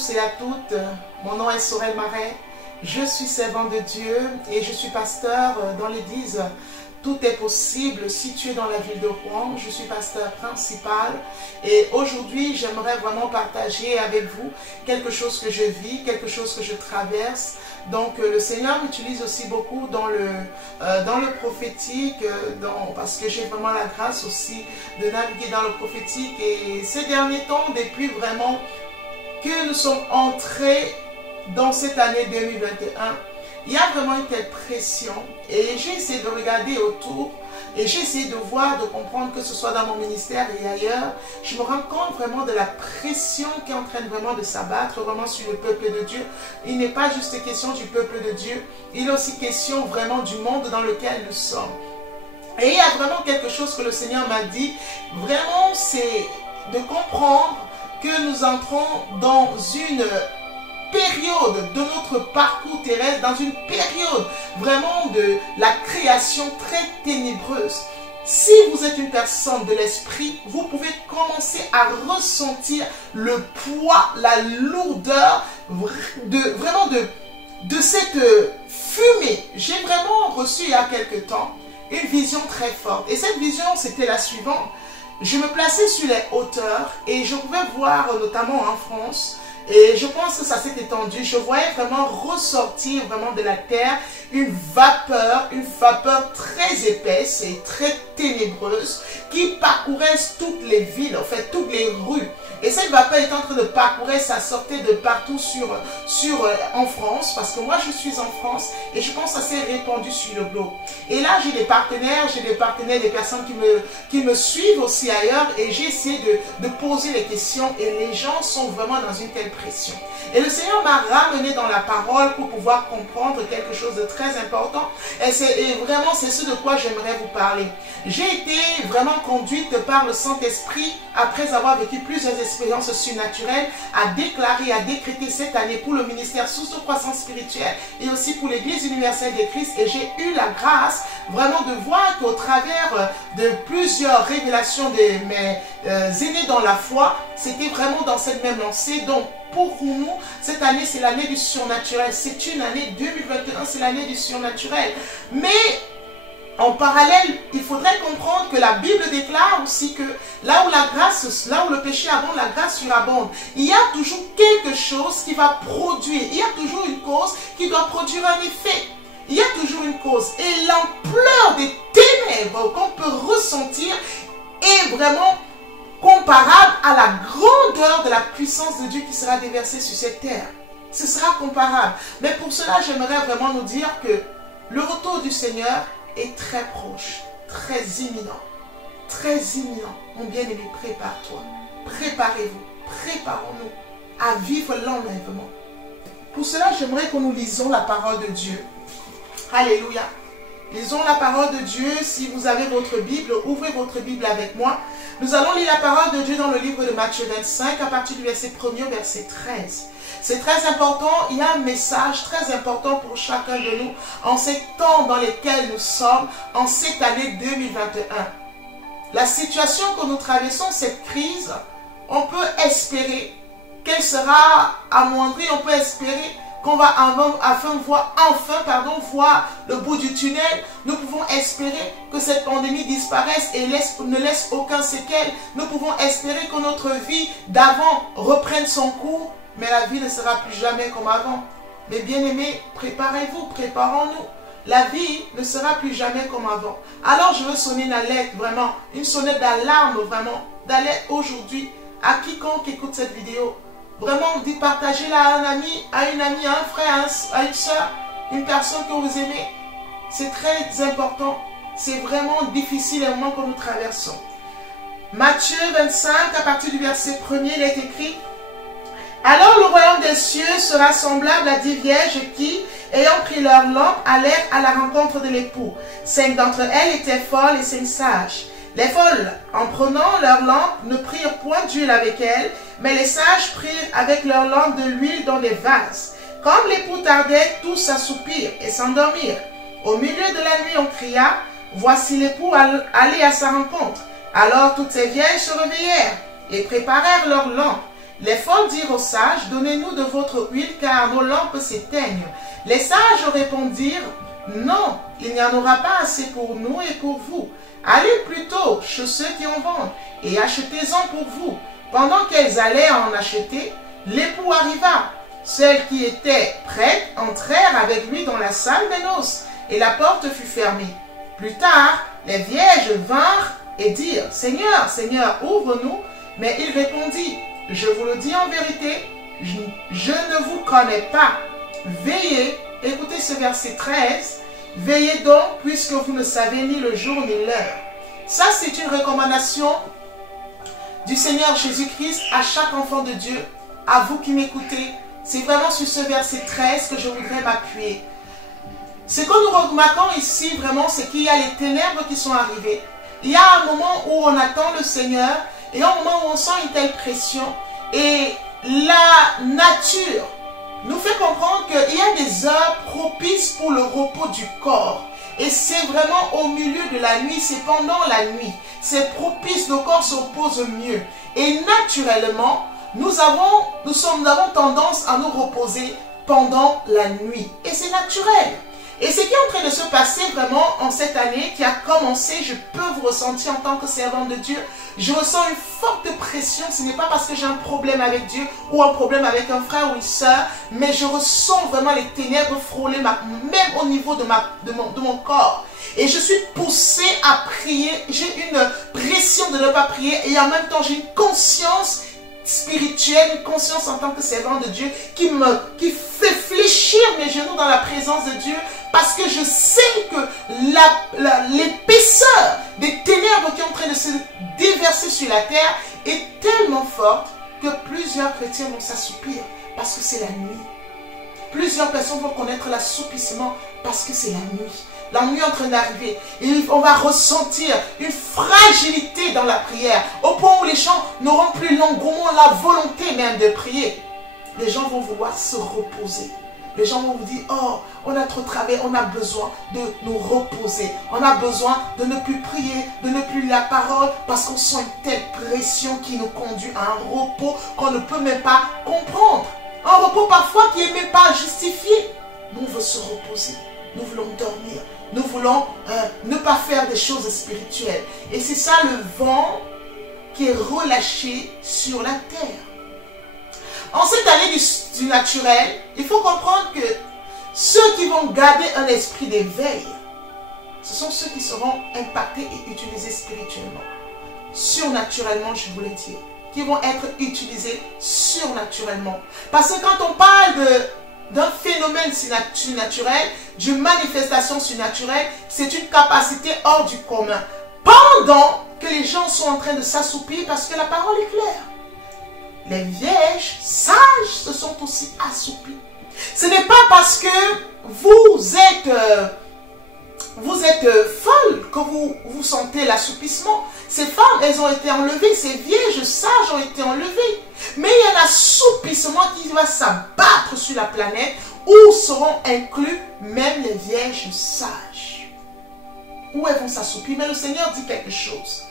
tous et à toutes, mon nom est Sorel Marais, je suis servante de Dieu et je suis pasteur dans l'église Tout est possible située dans la ville de Rouen. Je suis pasteur principal et aujourd'hui j'aimerais vraiment partager avec vous quelque chose que je vis, quelque chose que je traverse. Donc le Seigneur m'utilise aussi beaucoup dans le prophétique, parce que j'ai vraiment la grâce aussi de naviguer dans le prophétique. Et ces derniers temps, depuis vraiment que nous sommes entrés dans cette année 2021, il y a vraiment une telle pression et j'ai essayé de regarder autour et j'ai essayé de voir, de comprendre, que ce soit dans mon ministère et ailleurs. Je me rends compte vraiment de la pression qui est en train vraiment de s'abattre vraiment sur le peuple de Dieu. Il n'est pas juste question du peuple de Dieu, il est aussi question vraiment du monde dans lequel nous sommes. Et il y a vraiment quelque chose que le Seigneur m'a dit, vraiment c'est de comprendre que nous entrons dans une période de notre parcours terrestre, dans une période vraiment de la création très ténébreuse. Si vous êtes une personne de l'esprit, vous pouvez commencer à ressentir le poids, la lourdeur de cette fumée. J'ai vraiment reçu il y a quelque temps une vision très forte. Et cette vision, c'était la suivante. Je me plaçais sur les hauteurs et je pouvais voir, notamment en France, et je pense que ça s'est étendu. Je voyais vraiment ressortir vraiment de la terre une vapeur très épaisse et très ténébreuse qui parcourait toutes les villes, en fait toutes les rues. Et cette vapeur est en train de parcourir, ça sortait de partout en France, parce que moi je suis en France et je pense que ça s'est répandu sur le globe. Et là j'ai des partenaires, des personnes qui me suivent aussi ailleurs, et j'ai essayé de poser les questions et les gens sont vraiment dans une telle pression. Et le Seigneur m'a ramené dans la parole pour pouvoir comprendre quelque chose de très important, et vraiment c'est ce de quoi j'aimerais vous parler. J'ai été vraiment conduite par le Saint-Esprit, après avoir vécu plusieurs expériences surnaturelles, à déclarer, à décréter cette année pour le ministère Source de croissance spirituelle et aussi pour l'Église universelle de Christ. Et j'ai eu la grâce vraiment de voir qu'au travers de plusieurs révélations de mes aînés dans la foi, c'était vraiment dans cette même lancée. Donc pour nous, cette année c'est l'année du surnaturel. C'est une année 2021, c'est l'année du surnaturel. Mais en parallèle, il faudrait comprendre que la Bible déclare aussi que là où le péché abonde, la grâce surabonde. Il y a toujours quelque chose qui va produire. Il y a toujours une cause qui doit produire un effet. Il y a toujours une cause. Et l'ampleur des ténèbres qu'on peut ressentir est vraiment comparable à la grandeur de la puissance de Dieu qui sera déversée sur cette terre. Ce sera comparable. Mais pour cela, j'aimerais vraiment nous dire que le retour du Seigneur est très proche, très imminent, très imminent. Mon bien-aimé, prépare-toi, préparez-vous, préparons-nous à vivre l'enlèvement. Pour cela, j'aimerais que nous lisions la parole de Dieu. Alléluia. Lisons la parole de Dieu. Si vous avez votre Bible, ouvrez votre Bible avec moi. Nous allons lire la parole de Dieu dans le livre de Matthieu 25, à partir du verset 1er au verset 13. C'est très important, il y a un message très important pour chacun de nous en ces temps dans lesquels nous sommes, en cette année 2021. La situation que nous traversons, cette crise, on peut espérer qu'elle sera amoindrie, on peut espérer qu'on va enfin voir le bout du tunnel. Nous pouvons espérer que cette pandémie disparaisse et ne laisse aucun séquelle. Nous pouvons espérer que notre vie d'avant reprenne son cours, mais la vie ne sera plus jamais comme avant. Mais bien aimés, préparez-vous, préparons-nous. La vie ne sera plus jamais comme avant. Alors je veux sonner une alerte, vraiment, une sonnette d'alarme, vraiment, d'alerte aujourd'hui à quiconque écoute cette vidéo. Vraiment, dites, partagez-la à un ami, à une amie, à un frère, à une soeur, une personne que vous aimez. C'est très important. C'est vraiment difficile le moment que nous traversons. Matthieu 25, à partir du verset 1er, il est écrit: alors le royaume des cieux sera semblable à 10 vierges qui, ayant pris leur lampe, allèrent à la rencontre de l'époux. 5 d'entre elles étaient folles et 5 sages. Les folles, en prenant leur lampe, ne prirent point d'huile avec elles, mais les sages prirent avec leur lampe de l'huile dans des vases. Comme l'époux tardait, tous s'assoupirent et s'endormirent. Au milieu de la nuit, on cria: voici l'époux, allez à sa rencontre. Alors toutes ces vierges se réveillèrent et préparèrent leurs lampes. Les folles dirent aux sages, donnez-nous de votre huile, car nos lampes s'éteignent. Les sages répondirent, non, il n'y en aura pas assez pour nous et pour vous. Allez plutôt chez ceux qui en vendent et achetez-en pour vous. Pendant qu'elles allaient en acheter, l'époux arriva. Celles qui étaient prêtes entrèrent avec lui dans la salle des noces, et la porte fut fermée. Plus tard, les vierges vinrent et dirent, Seigneur, Seigneur, ouvre-nous. Mais il répondit, je vous le dis en vérité, je ne vous connais pas. Veillez, écoutez ce verset 13, veillez donc puisque vous ne savez ni le jour ni l'heure. Ça, c'est une recommandation du Seigneur Jésus-Christ à chaque enfant de Dieu, à vous qui m'écoutez. C'est vraiment sur ce verset 13 que je voudrais m'appuyer. Ce que nous remarquons ici vraiment, c'est qu'il y a les ténèbres qui sont arrivées. Il y a un moment où on attend le Seigneur et un moment où on sent une telle pression. Et la nature nous fait comprendre qu'il y a des heures propices pour le repos du corps. Et c'est vraiment au milieu de la nuit, c'est pendant la nuit. C'est propice, le corps se repose mieux. Et naturellement, nous avons tendance à nous reposer pendant la nuit. Et c'est naturel. Et ce qui est en train de se passer vraiment en cette année qui a commencé, je peux vous ressentir en tant que servante de Dieu, je ressens une forte pression. Ce n'est pas parce que j'ai un problème avec Dieu ou un problème avec un frère ou une soeur, mais je ressens vraiment les ténèbres frôler même au niveau de mon corps. Et je suis poussée à prier, j'ai une pression de ne pas prier et en même temps j'ai une conscience spirituelle, une conscience en tant que servant de Dieu qui fait fléchir mes genoux dans la présence de Dieu parce que je sais que l'épaisseur des ténèbres qui est en train de se déverser sur la terre est tellement forte que plusieurs chrétiens vont s'assoupir parce que c'est la nuit. Plusieurs personnes vont connaître l'assoupissement parce que c'est la nuit. La nuit est en train d'arriver. Et on va ressentir une fragilité dans la prière. Au point où les gens n'auront plus l'engouement, la volonté même de prier. Les gens vont vouloir se reposer. Les gens vont vous dire, oh, on a trop travaillé, on a besoin de nous reposer. On a besoin de ne plus prier, de ne plus lire la parole, parce qu'on sent une telle pression qui nous conduit à un repos qu'on ne peut même pas comprendre. Un repos parfois qui n'est même pas justifié. Nous, on veut se reposer. Nous voulons dormir. Nous voulons ne pas faire des choses spirituelles. Et c'est ça le vent qui est relâché sur la terre. En cette année du naturel, il faut comprendre que ceux qui vont garder un esprit d'éveil, ce sont ceux qui seront impactés et utilisés spirituellement. Surnaturellement, je voulais dire. Qui vont être utilisés surnaturellement. Parce que quand on parle d'un phénomène surnaturel, d'une manifestation surnaturelle, c'est une capacité hors du commun. Pendant que les gens sont en train de s'assoupir parce que la parole est claire. Les vierges sages se sont aussi assoupies. Ce n'est pas parce que vous êtes folle que vous sentez l'assoupissement. Ces femmes, elles ont été enlevées, ces vierges sages ont été enlevées. Mais il y a un assoupissement qui va s'abattre sur la planète où seront inclus même les vierges sages. Où elles vont s'assoupir. Mais le Seigneur dit quelque chose.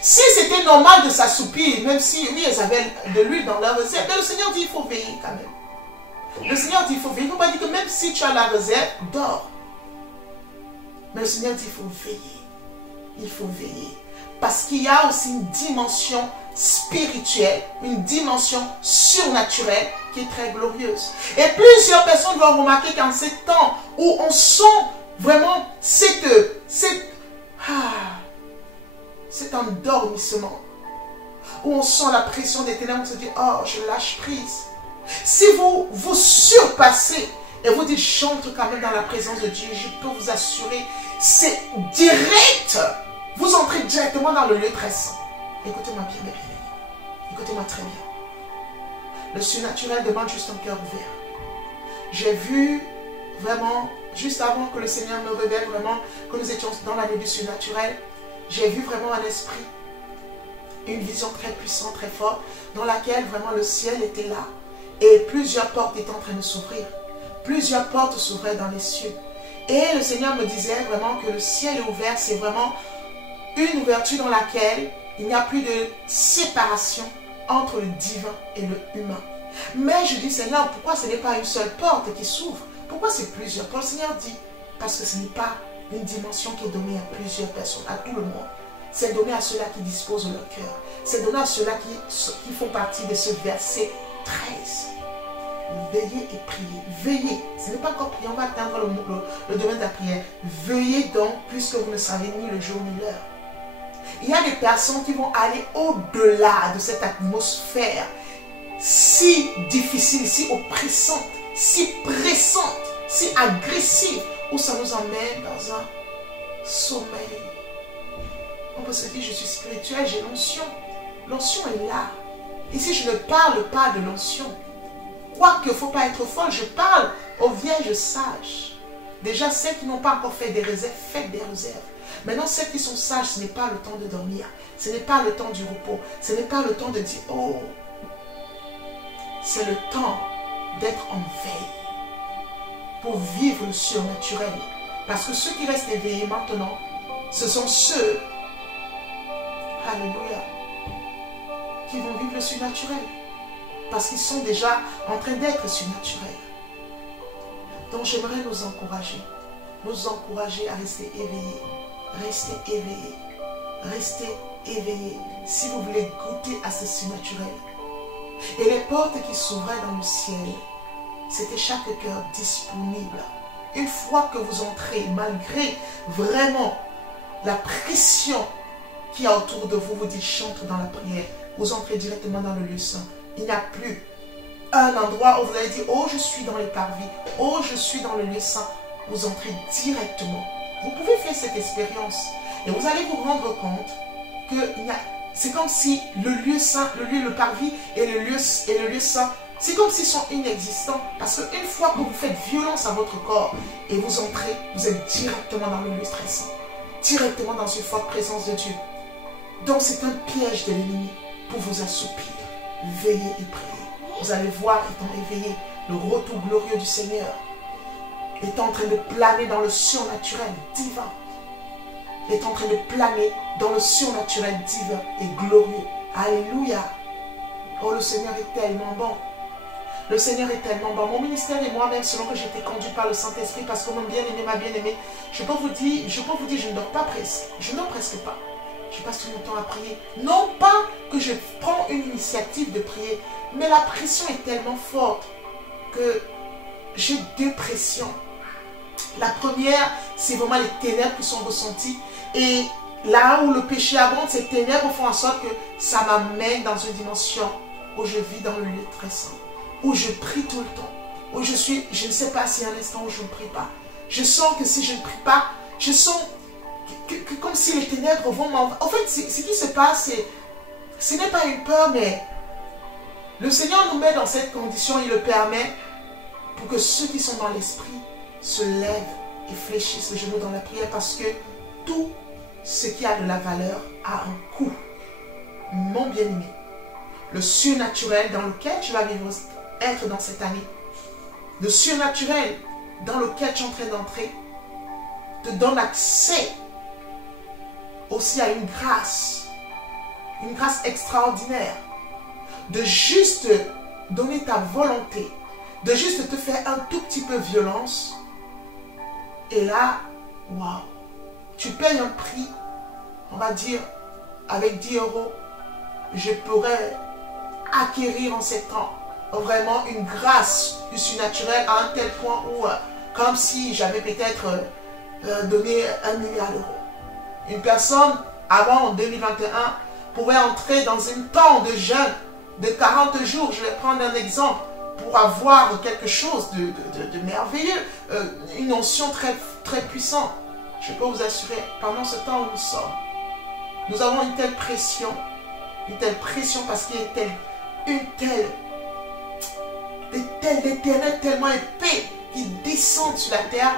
Si c'était normal de s'assoupir, même si, oui, elles avaient de l'huile dans leur réserve, mais le Seigneur dit il faut veiller quand même. Le Seigneur dit il faut veiller. Il ne faut pas dire que même si tu as la réserve, dors. Mais le Seigneur dit il faut veiller. Il faut veiller. Parce qu'il y a aussi une dimension spirituelle, une dimension surnaturelle qui est très glorieuse. Et plusieurs personnes vont remarquer qu'en ces temps où on sent vraiment cet endormissement, où on sent la pression des ténèbres, on se dit, oh, je lâche prise. Si vous vous surpassez et vous dites, j'entre quand même dans la présence de Dieu, je peux vous assurer, c'est direct. Vous entrez directement dans le lieu très saint. Écoutez-moi bien, mes bien-aimés. Écoutez-moi très bien. Le surnaturel demande juste un cœur ouvert. J'ai vu vraiment, juste avant que le Seigneur me révèle vraiment que nous étions dans l'année du surnaturel, j'ai vu vraiment un esprit, une vision très puissante, très forte, dans laquelle vraiment le ciel était là. Et plusieurs portes étaient en train de s'ouvrir. Plusieurs portes s'ouvraient dans les cieux. Et le Seigneur me disait vraiment que le ciel est ouvert, c'est vraiment une ouverture dans laquelle il n'y a plus de séparation entre le divin et le humain. Mais je dis, Seigneur, pourquoi ce n'est pas une seule porte qui s'ouvre? Pourquoi c'est plusieurs? Quand le Seigneur dit, parce que ce n'est pas une dimension qui est donnée à plusieurs personnes, à tout le monde. C'est donné à ceux-là qui disposent de leur cœur. C'est donné à ceux-là qui font partie de ce verset 13. Veillez et priez. Veillez. Ce n'est pas encore prier, on va atteindre le domaine de la prière. Veillez donc, puisque vous ne savez ni le jour ni l'heure. Il y a des personnes qui vont aller au-delà de cette atmosphère si difficile, si oppressante, si pressante, si agressive, où ça nous emmène dans un sommeil. On peut se dire, je suis spirituel, j'ai l'onction. L'onction est là. Ici, je ne parle pas de l'onction. Quoique, il ne faut pas être folle, je parle aux vierges sages. Déjà, celles qui n'ont pas encore fait des réserves, faites des réserves. Maintenant, celles qui sont sages, ce n'est pas le temps de dormir. Ce n'est pas le temps du repos. Ce n'est pas le temps de dire, oh, c'est le temps d'être en veille pour vivre le surnaturel. Parce que ceux qui restent éveillés maintenant, ce sont ceux, alléluia, qui vont vivre le surnaturel. Parce qu'ils sont déjà en train d'être surnaturels. Donc j'aimerais nous encourager à rester éveillés. Restez éveillés. Restez éveillés si vous voulez goûter à ce surnaturel. Et les portes qui s'ouvraient dans le ciel, c'était chaque cœur disponible. Une fois que vous entrez, malgré vraiment la pression qui est autour de vous, vous dites chante dans la prière, vous entrez directement dans le lieu saint. Il n'y a plus un endroit où vous allez dire, oh je suis dans les parvis, oh je suis dans le lieu saint. Vous entrez directement. Vous pouvez faire cette expérience et vous allez vous rendre compte que c'est comme si le lieu saint, le parvis et le lieu saint, c'est comme s'ils sont inexistants. Parce qu'une fois que vous faites violence à votre corps et vous entrez, vous êtes directement dans le lieu très saint. Directement dans une forte présence de Dieu. Donc c'est un piège de l'ennemi pour vous assoupir. Veillez et priez. Vous allez voir, étant éveillé, le retour glorieux du Seigneur est en train de planer dans le surnaturel divin. Est en train de planer dans le surnaturel divin et glorieux. Alléluia. Oh, le Seigneur est tellement bon. Le Seigneur est tellement bon. Mon ministère et moi-même, selon que j'ai été conduit par le Saint-Esprit, parce que mon bien-aimé, ma bien-aimée, je peux vous dire, je ne dors pas presque. Je ne dors presque pas. Je passe tout mon temps à prier. Non pas que je prends une initiative de prier, mais la pression est tellement forte que j'ai deux pressions. La première, c'est vraiment les ténèbres qui sont ressenties. Et là où le péché abonde, ces ténèbres font en sorte que ça m'amène dans une dimension où je vis dans le lieu très saint. Où je prie tout le temps. Où je ne sais pas s'il y a un instant où je ne prie pas. Je sens que si je ne prie pas, je sens que comme si les ténèbres vont m'envahir. En fait, ce qui se passe, ce n'est pas une peur, mais le Seigneur nous met dans cette condition, il le permet pour que ceux qui sont dans l'esprit se lèvent et fléchissent les genoux dans la prière, parce que tout ce qui a de la valeur a un coût. Mon bien-aimé, le surnaturel dans lequel tu vas vivre, être dans cette année, le surnaturel dans lequel tu es en train d'entrer, te donne accès aussi à une grâce extraordinaire, de juste donner ta volonté, de juste te faire un tout petit peu violence, et là, waouh, tu payes un prix, on va dire, avec 10 €, je pourrais acquérir en 7 ans vraiment une grâce du surnaturel à un tel point où, comme si j'avais peut-être donné 1 milliard d'euros. Une personne, avant en 2021, pouvait entrer dans un temps de jeûne de 40 jours, je vais prendre un exemple, pour avoir quelque chose de merveilleux, une onction très, très puissante. Je peux vous assurer, pendant ce temps où nous sommes, nous avons une telle pression parce qu'il y a des ténèbres tellement épais qui descendent sur la terre,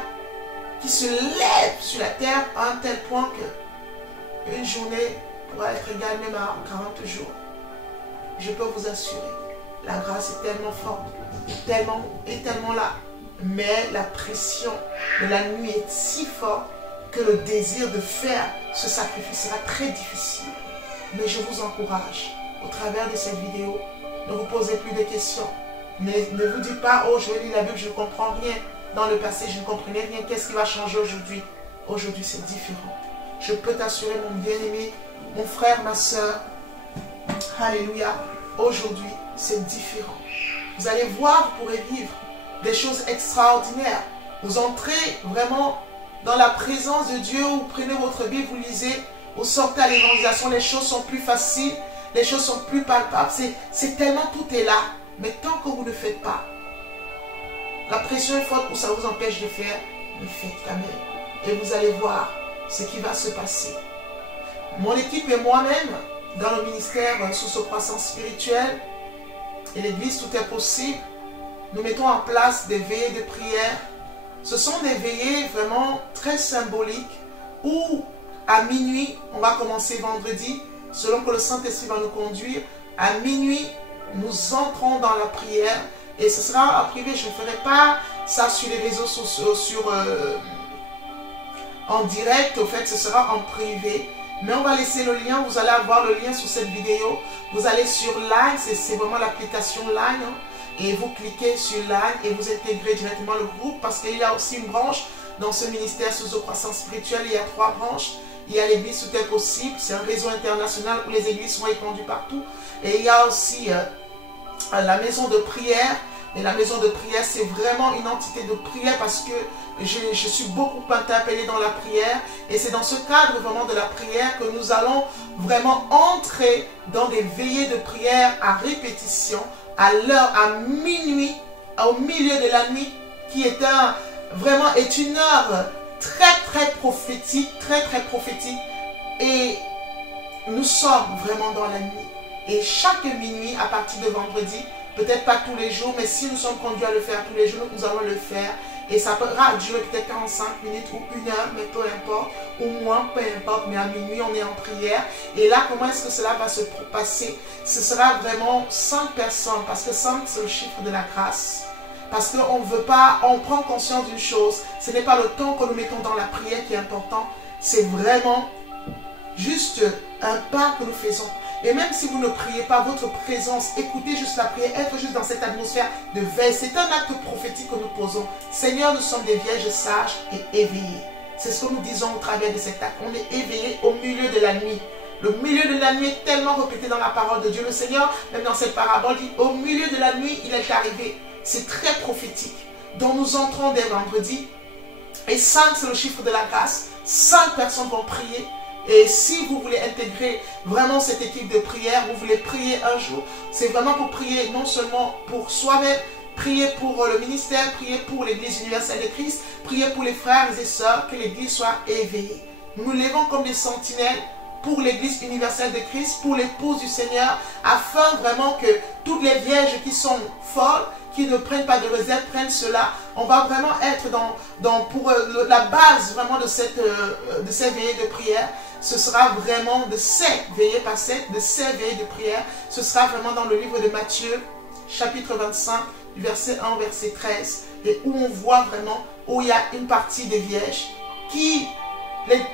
qui se lèvent sur la terre à un tel point que une journée pourra être égale même à 40 jours. Je peux vous assurer, la grâce est tellement forte, tellement là. Mais la pression de la nuit est si forte que le désir de faire ce sacrifice sera très difficile. Mais je vous encourage, au travers de cette vidéo. Ne vous posez plus de questions. Ne vous dites pas, oh, je lis la Bible, je ne comprends rien. Dans le passé, je ne comprenais rien. Qu'est-ce qui va changer aujourd'hui? Aujourd'hui, c'est différent. Je peux t'assurer, mon bien-aimé, mon frère, ma soeur, alléluia, aujourd'hui, c'est différent. Vous allez voir, vous pourrez vivre des choses extraordinaires. Vous entrez vraiment dans la présence de Dieu, vous prenez votre Bible, vous lisez, vous sortez à l'évangélisation, les choses sont plus faciles, les choses sont plus palpables. C'est tellement, tout est là. Mais tant que vous ne faites pas, la pression est forte pour ça vous empêche de faire, ne faites quand même. Et vous allez voir ce qui va se passer. Mon équipe et moi-même, dans le ministère Source Croissance Spirituelle et l'église Tout est possible, nous mettons en place des veillées de prière. Ce sont des veillées vraiment très symboliques où à minuit, on va commencer vendredi, selon que le Saint-Esprit va nous conduire. À minuit, nous entrons dans la prière et ce sera en privé. Je ne ferai pas ça sur les réseaux sociaux, en direct. Au fait, ce sera en privé. Mais on va laisser le lien. Vous allez avoir le lien sous cette vidéo. Vous allez sur Line. C'est vraiment l'application Line. Et vous cliquez sur Line et vous intégrez directement le groupe parce qu'il y a aussi une branche dans ce ministère Source de Croissance Spirituelle. Il y a 3 branches. Il y a l'église Tout est possible. C'est un réseau international où les églises sont étendues partout. Et il y a aussi la maison de prière. Et la maison de prière, c'est vraiment une entité de prière parce que je suis beaucoup interpellé dans la prière. Et c'est dans ce cadre vraiment de la prière que nous allons vraiment entrer dans des veillées de prière à répétition, à l'heure, à minuit, au milieu de la nuit, qui est vraiment une heure très prophétique, très prophétique. Et nous sommes vraiment dans la nuit. Et chaque minuit, à partir de vendredi, peut-être pas tous les jours, mais si nous sommes conduits à le faire tous les jours, nous allons le faire. Et ça pourra durer peut-être 45 minutes ou 1 heure, mais peu importe, ou moins, peu importe, mais à minuit, on est en prière. Et là, comment est-ce que cela va se passer? Ce sera vraiment 5 personnes, parce que 5, c'est le chiffre de la grâce. Parce qu'on ne veut pas, on prend conscience d'une chose, ce n'est pas le temps que nous mettons dans la prière qui est important, c'est vraiment juste un pas que nous faisons. Et même si vous ne priez pas, votre présence, écoutez juste la prière, être juste dans cette atmosphère de veille. C'est un acte prophétique que nous posons. Seigneur, nous sommes des vierges sages et éveillées. C'est ce que nous disons au travers de cet acte. On est éveillés au milieu de la nuit. Le milieu de la nuit est tellement répété dans la parole de Dieu. Le Seigneur, même dans cette parabole, dit au milieu de la nuit, il est arrivé. C'est très prophétique. Donc nous entrons dès vendredi. Et 5, c'est le chiffre de la grâce. 5 personnes vont prier. Et si vous voulez intégrer vraiment cette équipe de prière, vous voulez prier un jour, c'est vraiment pour prier non seulement pour soi-même, prier pour le ministère, prier pour l'Église universelle de Christ, prier pour les frères et sœurs, que l'Église soit éveillée. Nous nous levons comme des sentinelles pour l'Église universelle de Christ, pour l'épouse du Seigneur, afin vraiment que toutes les vierges qui sont folles, qui ne prennent pas de réserve, prennent cela. On va vraiment être pour la base vraiment de ces veillées de prière. Ce sera vraiment de ces veillées, pas 7, de ces veillées de prière. Ce sera vraiment dans le livre de Matthieu, chapitre 25, du verset 1 au verset 13, et où on voit vraiment, où il y a une partie des vierges,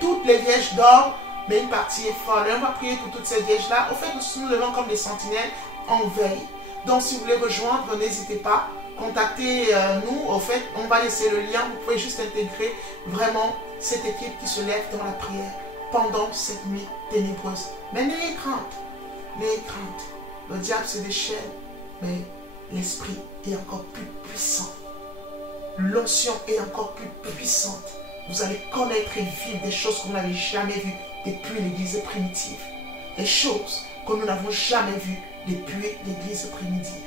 toutes les vierges dorment, mais une partie est folle. Et on va prier pour toutes ces vierges-là. Au fait, nous nous levons comme des sentinelles en veille. Donc, si vous voulez rejoindre, n'hésitez pas. Contactez-nous. Au fait, on va laisser le lien. Vous pouvez juste intégrer vraiment cette équipe qui se lève dans la prière pendant cette nuit ténébreuse. Mais n'ayez crainte. N'ayez crainte. Le diable se déchaîne, mais l'esprit est encore plus puissant. L'onction est encore plus puissante. Vous allez connaître et vivre des choses que vous n'avez jamais vues depuis l'Église primitive. Des choses que nous n'avons jamais vues depuis l'Église primitive.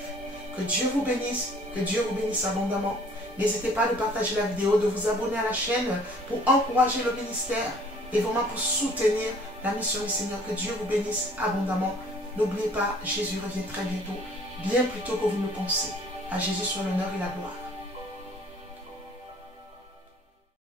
Que Dieu vous bénisse, que Dieu vous bénisse abondamment. N'hésitez pas à partager la vidéo, de vous abonner à la chaîne pour encourager le ministère et vraiment pour soutenir la mission du Seigneur. Que Dieu vous bénisse abondamment. N'oubliez pas, Jésus revient très bientôt, bien plus tôt que vous ne pensez. À Jésus soit l'honneur et la gloire.